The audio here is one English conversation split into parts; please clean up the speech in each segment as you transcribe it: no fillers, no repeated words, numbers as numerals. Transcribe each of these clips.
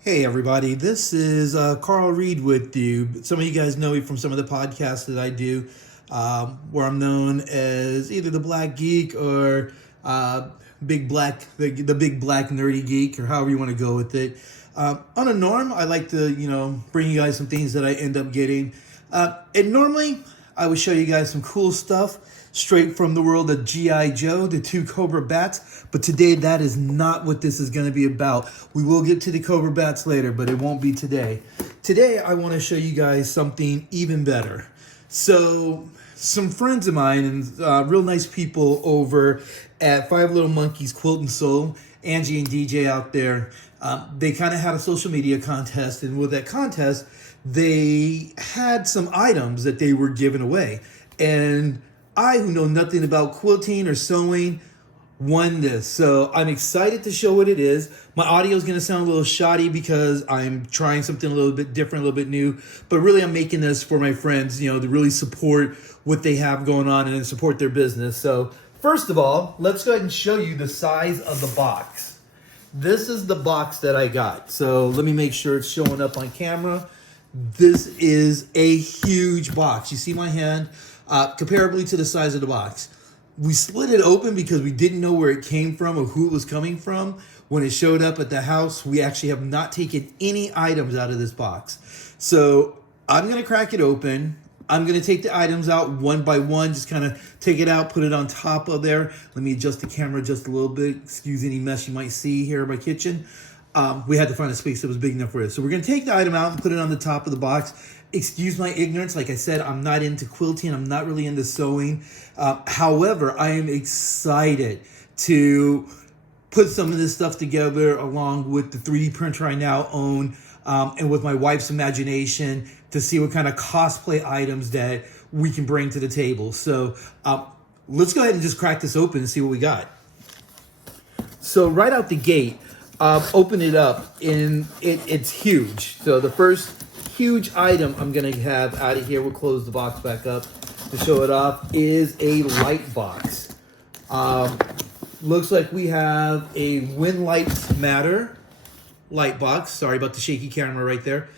Hey everybody, this is Carl Reed with you. Some of you guys know me from some of the podcasts that I do, where I'm known as either the Black Geek or Big Black, the Big Black Nerdy Geek, or however you want to go with it. On a norm, I like to bring you guys some things that I end up getting, and normally I would show you guys some cool stuff straight from the world of G.I. Joe, the two Cobra Bats. But today, that is not what this is going to be about. We will get to the Cobra Bats later, but it won't be today. Today, I want to show you guys something even better. So, some friends of mine and real nice people over at Five Little Monkeys Quilt and Sew, Angie and DJ out there, they kind of had a social media contest. And with that contest, they had some items that they were giving away. And I, who know nothing about quilting or sewing, won this. So I'm excited to show what it is. My audio is going to sound a little shoddy because I'm trying something a little bit different, a little bit new. But really, I'm making this for my friends, to really support what they have going on and support their business. So first of all, let's go ahead and show you the size of the box. This is the box that I got. So let me make sure it's showing up on camera. This is a huge box. You see my hand? Comparably to the size of the box. We split it open because we didn't know where it came from or who it was coming from. When it showed up at the house, we actually have not taken any items out of this box. So I'm going to crack it open. I'm going to take the items out one by one, just kind of take it out, put it on top of there. Let me adjust the camera just a little bit. Excuse any mess you might see here in my kitchen. We had to find a space that was big enough for it. So we're going to take the item out and put it on the top of the box. Excuse my ignorance. Like I said, I'm not into quilting. I'm not really into sewing. However, I am excited to put some of this stuff together along with the 3D printer I now own and with my wife's imagination to see what kind of cosplay items that we can bring to the table. So let's go ahead and just crack this open and see what we got. So right out the gate, open it up and it's huge. So the first huge item I'm going to have out of here, we'll close the box back up to show it off, is a light box. Looks like we have a When Lights Matter light box. Sorry about the shaky camera right there.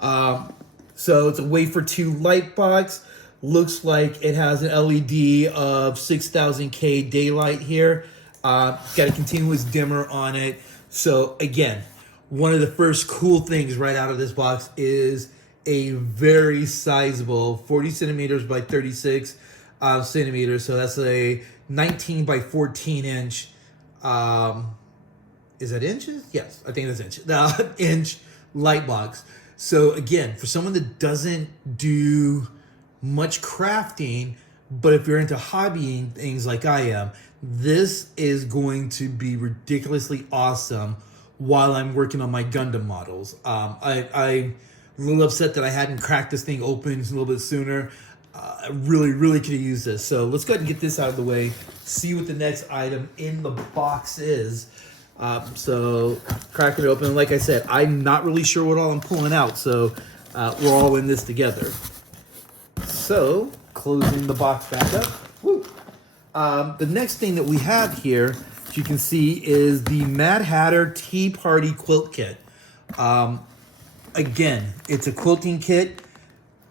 So it's a wafer 2 light box. Looks like it has an LED of 6000K daylight here. Got a continuous dimmer on it. So again, one of the first cool things right out of this box is a very sizable 40 centimeters by 36 centimeters. So that's a 19 by 14 inch. Is that inches? Yes, I think that's inch. Inch light box. So again, for someone that doesn't do much crafting, but if you're into hobbying things like I am, this is going to be ridiculously awesome while I'm working on my Gundam models. I'm a little upset that I hadn't cracked this thing open a little bit sooner. I really could have used this. So let's go ahead and get this out of the way, see what the next item in the box is. So cracking it open. Like I said, I'm not really sure what all I'm pulling out, so we're all in this together. So closing the box back up. Woo. The next thing that we have here, as you can see, is the Mad Hatter Tea Party Quilt Kit. Again, it's a quilting kit.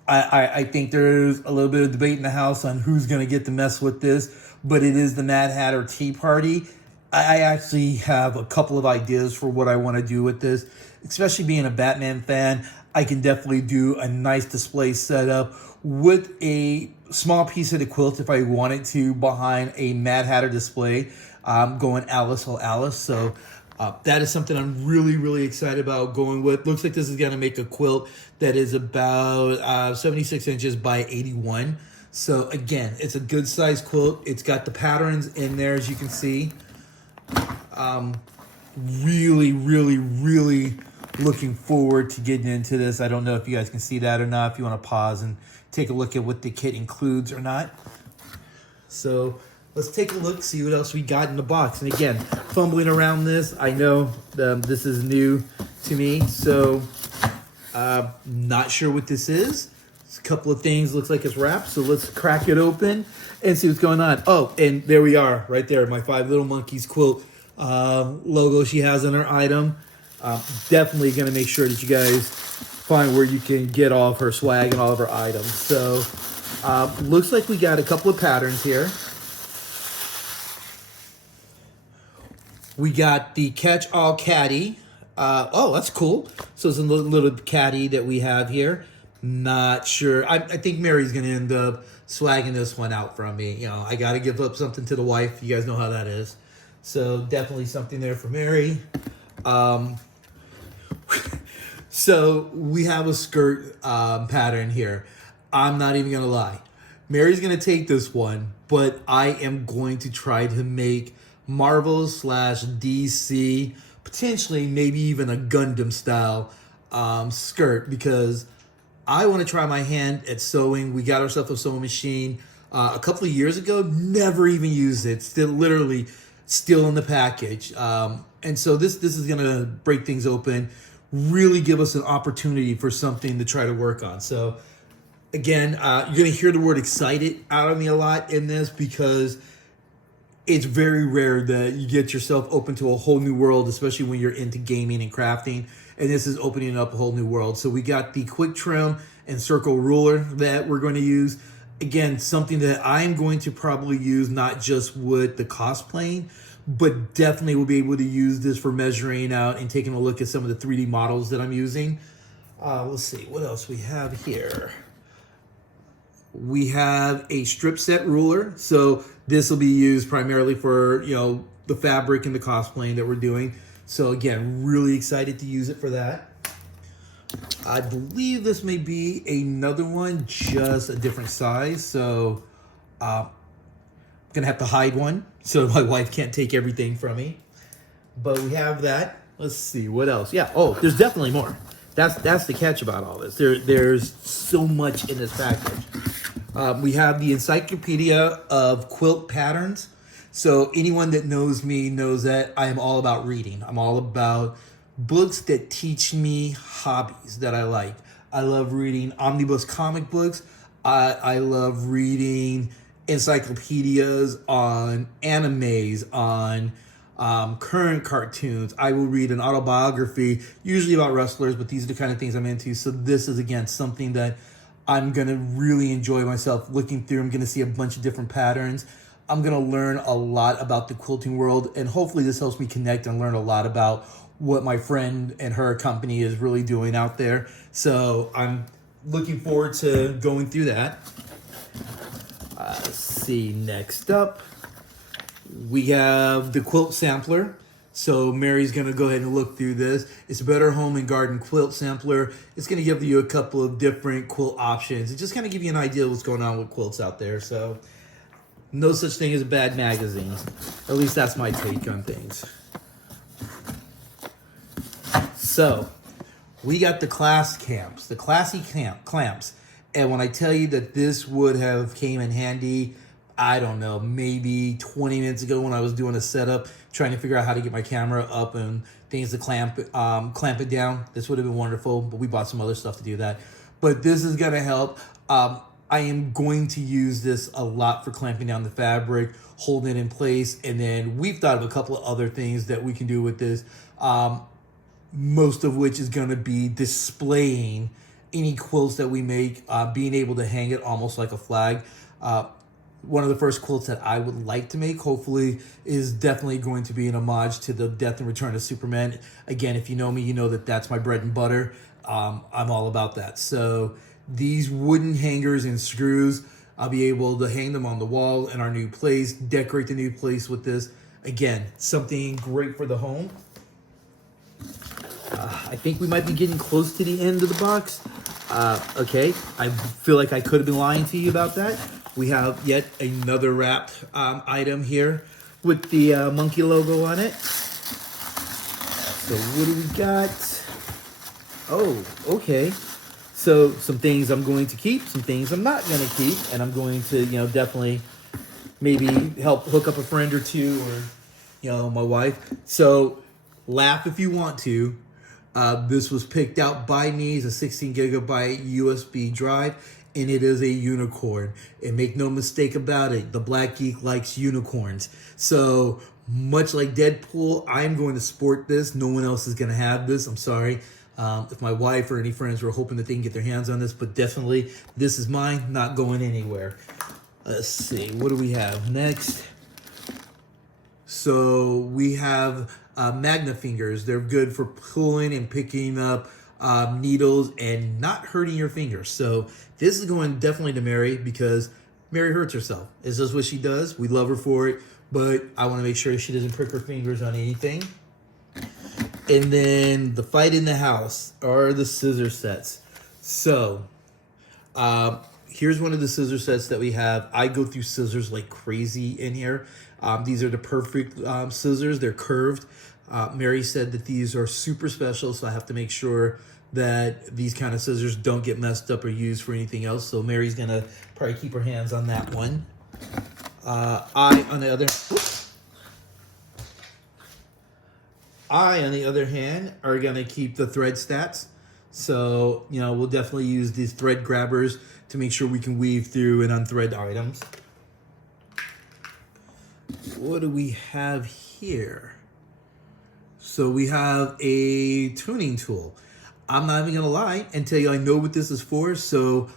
I think there's a little bit of debate in the house on who's going to get to mess with this, but it is the Mad Hatter Tea Party. I actually have a couple of ideas for what I want to do with this. Especially being a Batman fan, I can definitely do a nice display setup with a small piece of the quilt if I wanted to behind a Mad Hatter display, going Alice oh Alice. So that is something I'm really excited about going with. Looks like this is going to make a quilt that is about 76 inches by 81. So again, it's a good size quilt. It's got the patterns in there, as you can see. Really looking forward to getting into this. I don't know if you guys can see that or not, if you want to pause and take a look at what the kit includes or not. So let's take a look, see what else we got in the box. And again, fumbling around this, I know this is new to me, so not sure what this is. It's a couple of things, looks like it's wrapped, so let's crack it open and see what's going on. Oh, and there we are, right there, my Five Little Monkeys quilt logo she has on her item. Definitely going to make sure that you guys find where you can get all of her swag and all of her items. So looks like we got a couple of patterns here. We got the catch-all caddy. Oh, that's cool. So it's a little caddy that we have here. Not sure. I think Mary's going to end up swagging this one out from me. You know, I got to give up something to the wife. You guys know how that is. So definitely something there for Mary. So we have a skirt pattern here. I'm not even going to lie. Mary's going to take this one, but I am going to try to make Marvel / DC, potentially maybe even a Gundam style skirt, because I want to try my hand at sewing. We got ourselves a sewing machine a couple of years ago, never even used it, literally still in the package. And so this is going to break things open, really give us an opportunity for something to try to work on. So again, you're going to hear the word excited out of me a lot in this, because it's very rare that you get yourself open to a whole new world, especially when you're into gaming and crafting. And this is opening up a whole new world. So we got the quick trim and circle ruler that we're going to use. Again, something that I'm going to probably use not just with the cosplaying, but definitely will be able to use this for measuring out and taking a look at some of the 3D models that I'm using. Let's see, what else we have here? We have a strip set ruler. So this will be used primarily for, you know, the fabric and the cosplaying that we're doing. So again, really excited to use it for that. I believe this may be another one, just a different size. So I'm gonna have to hide one so my wife can't take everything from me. But we have that. Let's see, what else? Yeah, oh, there's definitely more. That's the catch about all this. There's so much in this package. We have the Encyclopedia of Quilt Patterns. So anyone that knows me knows that I am all about reading. I'm all about books that teach me hobbies that I like. I love reading omnibus comic books. I love reading encyclopedias on animes, on current cartoons. I will read an autobiography, usually about wrestlers, but these are the kind of things I'm into. So this is, again, something that I'm going to really enjoy myself looking through. I'm going to see a bunch of different patterns. I'm going to learn a lot about the quilting world, and hopefully this helps me connect and learn a lot about what my friend and her company is really doing out there. So I'm looking forward to going through that. Let's see, next up, we have the quilt sampler. So Mary's going to go ahead and look through this. It's a Better Home and Garden quilt sampler. It's going to give you a couple of different quilt options. It just kind of give you an idea of what's going on with quilts out there. So no such thing as a bad magazine. At least that's my take on things. So we got the classy clamps. And when I tell you that this would have came in handy, I don't know, maybe 20 minutes ago when I was doing a setup, trying to figure out how to get my camera up and things to clamp it down. This would have been wonderful, but we bought some other stuff to do that. But this is going to help. I am going to use this a lot for clamping down the fabric, holding it in place, and then we've thought of a couple of other things that we can do with this, most of which is going to be displaying any quilts that we make, being able to hang it almost like a flag. One of the first quilts that I would like to make, hopefully, is definitely going to be an homage to the Death and Return of Superman. Again, if you know me, you know that that's my bread and butter. I'm all about that. So these wooden hangers and screws, I'll be able to hang them on the wall in our new place, decorate the new place with this. Again, something great for the home. I think we might be getting close to the end of the box. Okay, I feel like I could have been lying to you about that. We have yet another wrapped item here with the monkey logo on it. So what do we got? Oh, okay. So some things I'm going to keep, some things I'm not going to keep, and I'm going to, definitely maybe help hook up a friend or two, or, my wife. So laugh if you want to. This was picked out by me. It's a 16 gigabyte USB drive, and it is a unicorn. And make no mistake about it, the Black Geek likes unicorns. So Much like Deadpool, I'm going to sport this. No one else is going to have this. I'm sorry. If my wife or any friends were hoping that they can get their hands on this, but definitely this is mine, not going anywhere. Let's see, what do we have next? So we have Magna fingers. They're good for pulling and picking up needles and not hurting your fingers. So this is going definitely to Mary because Mary hurts herself. It's just what she does. We love her for it, but I want to make sure she doesn't prick her fingers on anything. And then the fight in the house are the scissor sets. So here's one of the scissor sets that we have. I go through scissors like crazy in here. These are the perfect scissors. They're curved. Mary said that these are super special, so I have to make sure that these kind of scissors don't get messed up or used for anything else. So Mary's going to probably keep her hands on that one. I, on the other hand, are going to keep the thread stats. So, you know, we'll definitely use these thread grabbers to make sure we can weave through and unthread items. What do we have here? So we have a tuning tool. I'm not even going to lie and tell you I know what this is for. So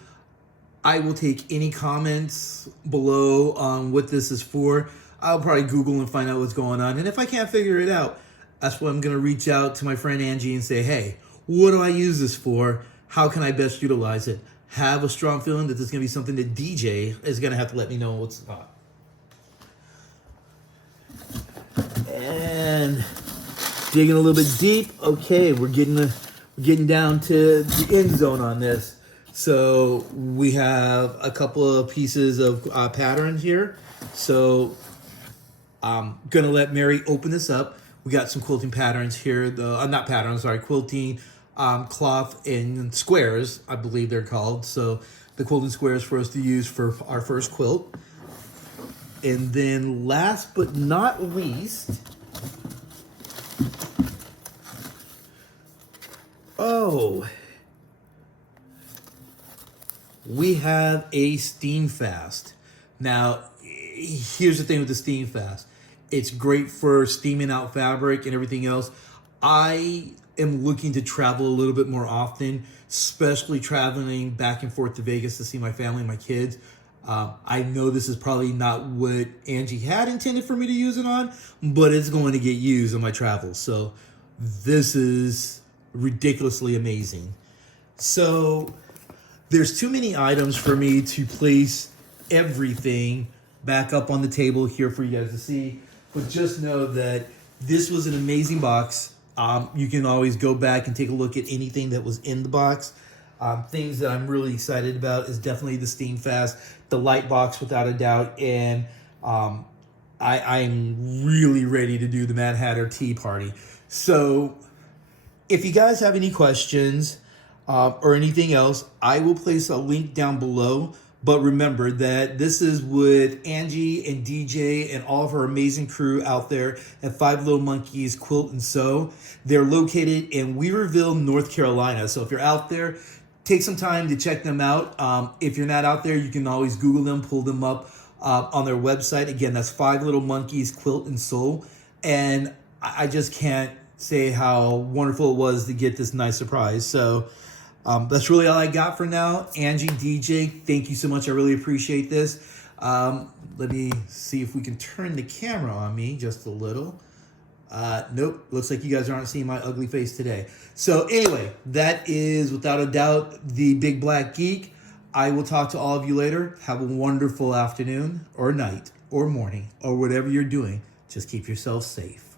I will take any comments below on what this is for. I'll probably Google and find out what's going on. And if I can't figure it out, that's when I'm going to reach out to my friend Angie and say, hey, what do I use this for? How can I best utilize it? Have a strong feeling that this is going to be something that DJ is going to have to let me know what's about. And digging a little bit deep. Okay, we're getting down to the end zone on this. So we have a couple of pieces of patterns here. So I'm going to let Mary open this up. We got some quilting patterns here. Not patterns, sorry, quilting cloth in squares, I believe they're called. So the quilting squares for us to use for our first quilt. And then last but not least, we have a steam fast. Now, here's the thing with the steam fast. It's great for steaming out fabric and everything else. I am looking to travel a little bit more often, especially traveling back and forth to Vegas to see my family and my kids. I know this is probably not what Angie had intended for me to use it on, but it's going to get used on my travels. So this is ridiculously amazing. So there's too many items for me to place everything back up on the table here for you guys to see. But just know that this was an amazing box. You can always go back and take a look at anything that was in the box. Things that I'm really excited about is definitely the Steam Fast, the light box without a doubt, and I'm really ready to do the Mad Hatter Tea Party. So if you guys have any questions or anything else, I will place a link down below. But remember that this is with Angie and DJ and all of her amazing crew out there at Five Little Monkeys Quilt and Sew. They're located in Weaverville, North Carolina. So if you're out there, take some time to check them out. If you're not out there, you can always Google them, pull them up on their website. Again, that's Five Little Monkeys Quilt and Sew. And I just can't say how wonderful it was to get this nice surprise. So that's really all I got for now. Angie, DJ, thank you so much. I really appreciate this. Let me see if we can turn the camera on me just a little. Nope, looks like you guys aren't seeing my ugly face today. So anyway, that is without a doubt the Big Black Geek. I will talk to all of you later. Have a wonderful afternoon or night or morning or whatever you're doing. Just keep yourself safe.